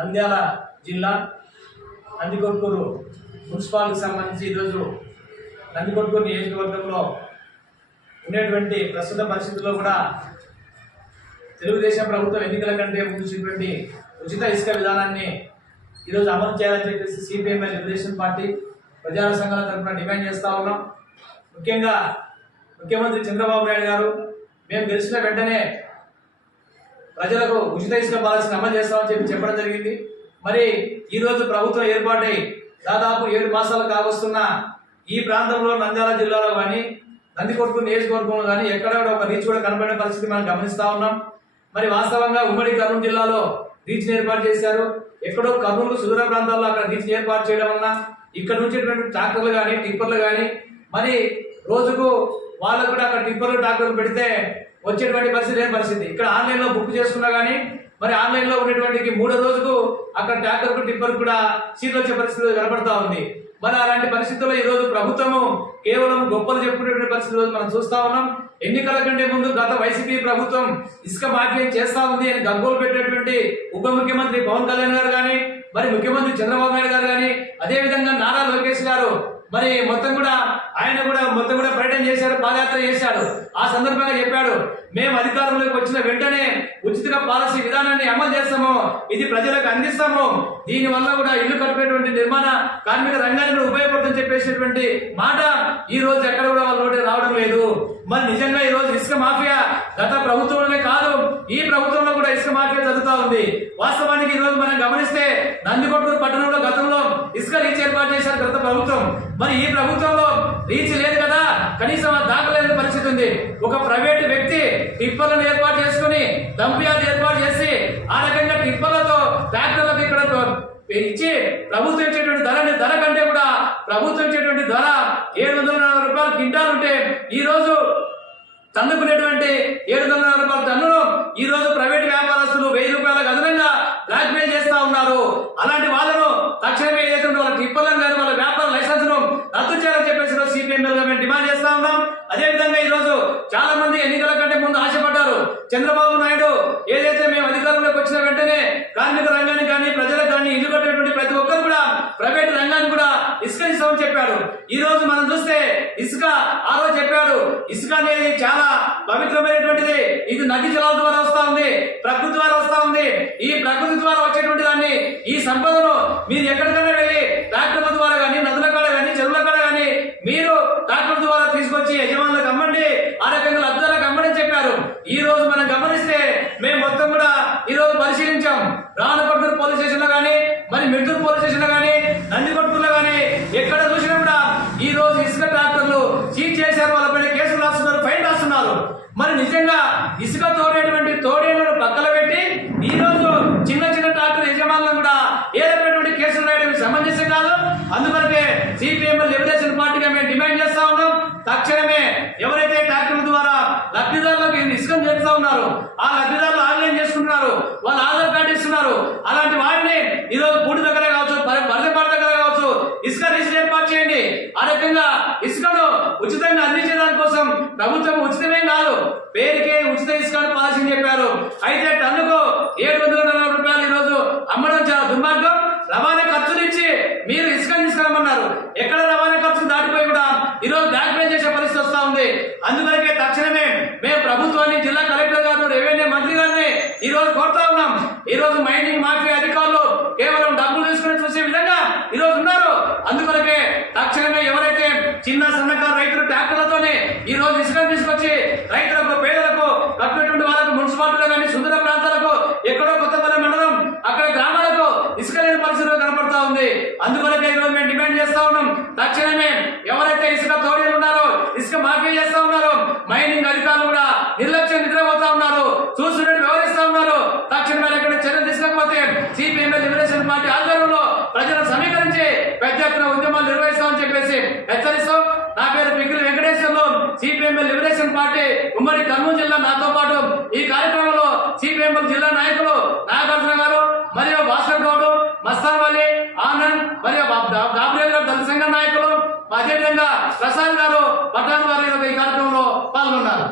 నంద్యాల జిల్లా నందికొట్కూరు మున్సిపాలిటీకి సంబంధించి ఈరోజు నందికొట్కూరు నియోజకవర్గంలో ఉండేటువంటి ప్రస్తుత పరిస్థితుల్లో కూడా తెలుగుదేశం ప్రభుత్వం ఎన్నికల కంటే ముందున్నటువంటి ఉచిత ఇసుక విధానాన్ని ఈరోజు అమలు చేయాలని చెప్పేసి సిపిఎంఎల్ తెలుగుదేశం పార్టీ ప్రజా సంఘాల తరఫున డిమాండ్ చేస్తూ ఉన్నాం. ముఖ్యంగా ముఖ్యమంత్రి చంద్రబాబు నాయుడు గారు మేము గెలిచిన వెంటనే ప్రజలకు ఉచిత ఇసుక పాలసీని అమలు చేస్తామని చెప్పి చెప్పడం జరిగింది. మరి ఈరోజు ప్రభుత్వం ఏర్పాటై దాదాపు ఏడు మాసాలు కావస్తున్న ఈ ప్రాంతంలో నంద్యాల జిల్లాలో కానీ నందికొట్టు నియోజకవర్గంలో కానీ ఎక్కడ కూడా ఒక రీచ్ కూడా కనబడిన పరిస్థితి మనం గమనిస్తూ ఉన్నాం. మరి వాస్తవంగా ఉమ్మడి కర్నూలు జిల్లాలో రీచ్ ఏర్పాటు చేశారు. ఎక్కడో కర్నూలు సుదూర ప్రాంతాల్లో అక్కడ రీచ్ ఏర్పాటు చేయడం వలన ఇక్కడ నుంచి ట్రాక్టర్లు కానీ టిప్పర్లు కానీ మరి రోజుకు వాళ్ళకు కూడా అక్కడ టిప్పర్లు ట్రాక్టర్లు పెడితే వచ్చేటువంటి పరిస్థితి లేని పరిస్థితి. ఇక్కడ ఆన్లైన్లో బుక్ చేసుకున్నా కానీ మరి ఆన్లైన్లో ఉన్నటువంటి మూడో రోజుకు అక్కడ ట్రాక్టర్ టిప్పర్ కూడా సీట్ వచ్చే పరిస్థితి కనబడతా ఉంది. మరి అలాంటి పరిస్థితుల్లో ఈరోజు ప్రభుత్వము కేవలం గొప్పలు చెప్పుకునేటువంటి పరిస్థితి మనం చూస్తా ఉన్నాం. ఎన్నికల కంటే ముందు గత వైసీపీ ప్రభుత్వం ఇసుక మాఫియా చేస్తా ఉంది అని గగ్గోలు పెట్టినటువంటి ఉప ముఖ్యమంత్రి పవన్ కళ్యాణ్ గారు కానీ మరి ముఖ్యమంత్రి చంద్రబాబు నాయుడు గారు కానీ అదేవిధంగా నారా లోకేష్ గారు మరి మొత్తం కూడా ఆయన కూడా మొత్తం కూడా పర్యటన చేశారు పాదయాత్ర చేశాడు. ఆ సందర్భంగా చెప్పాడు మేము అధికారంలోకి వచ్చిన వెంటనే ఉచిత పాలసీ విధానాన్ని అమలు చేస్తాము. ఇది ప్రజలకు అందిస్తాము. దీని వల్ల కూడా ఇల్లు కట్టినటువంటి నిర్మాణ కార్మిక రంగాన్ని కూడా ఉపయోగపడుతుందని చెప్పేసినటువంటి మాట ఈ రోజు ఎక్కడ కూడా వాళ్ళ నోటి రావడం లేదు. మరి నిజంగా ఈ రోజు ఇసుక మాఫియా గత ప్రభుత్వంలోనే కాదు ఈ ప్రభుత్వంలో కూడా ఇసుక మాఫియా జరుగుతూ ఉంది. వాస్తవానికి ఈ రోజు మనం గమనిస్తే నందికొట్టు పట్టణంలో గతంలో ఇసుక రీచ్ ఏర్పాటు చేశారు గత ప్రభుత్వం. మరి ఈ ప్రభుత్వంలో రీచ్ లేదు కదా కనీసం దాఖలేని పరిస్థితి ఉంది. ఒక ప్రైవేట్ వ్యక్తి టిప్పర్లను ఏర్పాటు చేసుకుని డంపియార్డ్ ఏర్పాటు చేసి ఆ రకంగా టిప్పర్లతో ట్రాక్టర్లకు ఇక్కడ ఇచ్చి ప్రభుత్వం ఇచ్చేటువంటి ధరని ధర కంటే కూడా ప్రభుత్వం ఇచ్చేటువంటి ధర ఏడు వందల నలభై రూపాయలు క్వింటాల్ ఉంటే ఈ రోజు తన్నుకునేటువంటి ఏడు వందల నలభై రూపాయల టన్నును ఈ రోజు ప్రైవేట్ వ్యాపారస్తులు వెయ్యి రూపాయలకు అదనంగా బ్లాక్మెయిల్ చేస్తా ఉన్నారు. అలాంటి వాళ్ళను తక్షణమే ఏదైతే ఉందో వాళ్ళ టిప్పర్లను కానీ వాళ్ళ వ్యాపార లైసెన్స్ను రద్దు చేయాలని చెప్పేసి ఈరోజు సిపిఎంఎల్గా మేము డిమాండ్ చేస్తా ఉన్నాం అదే విధంగా ఈ రోజు చాలా మంది ఎన్నికల కంటే ముందు ఆశపడ్డారు. చంద్రబాబు నాయుడు ఏదైతే మేము అధికారంలోకి వచ్చిన వెంటనే కార్మిక రంగానికి కానీ ప్రజలకు కానీ ఇల్లు కట్టేటువంటి ప్రతి ఒక్కరు కూడా ప్రైవేట్ రంగానికి కూడా ఇసుక ఇస్తామని చెప్పాడు ఈ రోజు మనం చూస్తే ఇసుక ఆ రోజు చెప్పాడు ఇసుక అనేది చాలా పవిత్రమైనటువంటిది. ఇది నది జలాల ద్వారా వస్తా ఉంది ప్రకృతి ద్వారా వస్తా ఉంది. ఈ ప్రకృతి ద్వారా వచ్చేటువంటి దాన్ని ఈ సంపదను మీరు ఎక్కడికైనా వెళ్ళి ట్రాక్టర్ల ద్వారా కానీ నదుల కాడ కానీ చెరువుల కాడ కానీ మీరు ట్రాక్టర్ ద్వారా తీసుకొచ్చి యజమానులకు అమ్మండి ఆ రకంగా లబ్ధాలకు అమ్మని చెప్పారు ఈ రోజు మనం గమనిస్తే మేము మొత్తం కూడా ఈ రోజు పరిశీలించాం రాణపట్టూరు పోలీస్ స్టేషన్లో కానీ మరి మిడ్తూరు పోలీస్ స్టేషన్లో కానీ నందికొట్కూరులో కానీ ఎక్కడ చూసినా కూడా ఈ రోజు ఇసుక ట్రాక్టర్లు సీజ్ చేశారు వాళ్ళపైన కేసులు రాస్తున్నారు ఫైన్ రాస్తున్నారు మరి నిజంగా ఇసుక తోడేటువంటి తోడేలను పక్కన పెట్టి ఈ రోజు చిన్న చిన్న ట్రాక్టర్ యజమానులను కూడా ఏ రకమైనటువంటి కేసులు రాయడం సమంజసం కాదు అందుకొరకే సిపిఎం లిబరేషన్ పార్టీగా మేము డిమాండ్ చేస్తా ఉన్నాం తక్షణమే ఎవరైతే ట్యాక్టర్ల ద్వారా లబ్ధిదారులకు ఇసుకం చేస్తా ఉన్నారు ఆ లబ్ధిదారులు ఆన్లైన్ చేసుకుంటున్నారు వాళ్ళు ఆధార్ కార్డు ఇస్తున్నారు అలాంటి వారిని ఈరోజు పూడి దగ్గర కావచ్చు బరదపాడు దగ్గర కావచ్చు ఇసుక రిజిస్టర్ ఏర్పాటు చేయండి. ఆ రకంగా ఇసుకను ఉచితంగా అందించే దానికోసం ప్రభుత్వం ఉచితమే కాదు పేరుకే ఉచిత ఇసుక పాలసీ చెప్పారు. అయితే టన్నుకు ఏడు వందల నలభై రూపాయలు ఈ రోజు అమ్మడం చాలా దుర్మార్గం రవాణా ఖర్చులు ఇచ్చి మీరు ఇసుక తీసుకురమ్మన్నారు ఎక్కడ రవాణా ఖర్చులు దాటిపోయి కూడా ఈ రోజు బ్లాక్ మెయిల్ చేసే పరిస్థితి వస్తా ఉంది అందువరకే తక్షణమే మేము ప్రభుత్వాన్ని జిల్లా కలెక్టర్ గారు రెవెన్యూ మంత్రి గారిని ఈ రోజు కోరుతా ఉన్నాం. ఈ రోజు మైనింగ్ మాఫియా అధికారులు కేవలం డబ్బులు తీసుకుని చూసే విధంగా ఈ రోజు ఉన్నారు. అందువరకే తక్షణమే ఎవరైతే చిన్న సన్నకారు రైతులు ట్రాక్టర్లతోనే ఈ రోజు ఇసుక తీసుకొచ్చి రైతులకు పేదలకు కట్టినటువంటి వాళ్ళకు మున్సిపాలిటీలో కానీ సుందర ప్రాంతాలకు ఎక్కడో కొత్తపల్లి మండలం అక్కడ గ్రామాలకు ఇసుక లేని పరిస్థితులు కనపడతా ఉంది అందువల్లకే ఈ రోజు మేము డిమాండ్ చేస్తా ఉన్నాం తక్షణమే ఎవరైతే ఇసుక తోడీలు ఉన్నారో ఇసుక మాఫియా చేస్తా ఉన్నారో మైనింగ్ అధికారులు కూడా నిర్లక్ష్యం నిద్రపోతా ఉన్నారు. చూస్తున్నట్టు వ్యవహరిస్తా ఉన్నారు. తక్షణమే ఇక్కడ చర్యలు తీసుకోకపోతే సిపిఎం లిబరేషన్ పార్టీ ఆధ్వర్యంలో ప్రజలను సమీకరించి పెద్ద ఎత్తున ఉద్యమాలు నిర్వహిస్తామని చెప్పేసి హెచ్చరిస్తాం. నా పేరు పిక్కిలి వెంకటేశ్వర్లు సిపిఎం లిబరేషన్ పార్టీ ఉమ్మడి కర్నూలు జిల్లా నాతో పాటు ఈ కార్యక్రమంలో సిపిఎం జిల్లా నాయకులు నాగార్జున గారు మరియు భాస్కర్ గౌడ్ మస్తాన్ వాలి ఆనంద్ మరియు గాబ్రియల్ గారు దళిత సంఘ నాయకులు అదేవిధంగా ప్రసాద్ గారు పట్టాన్ వారి ఈ కార్యక్రమంలో పాల్గొన్నారు.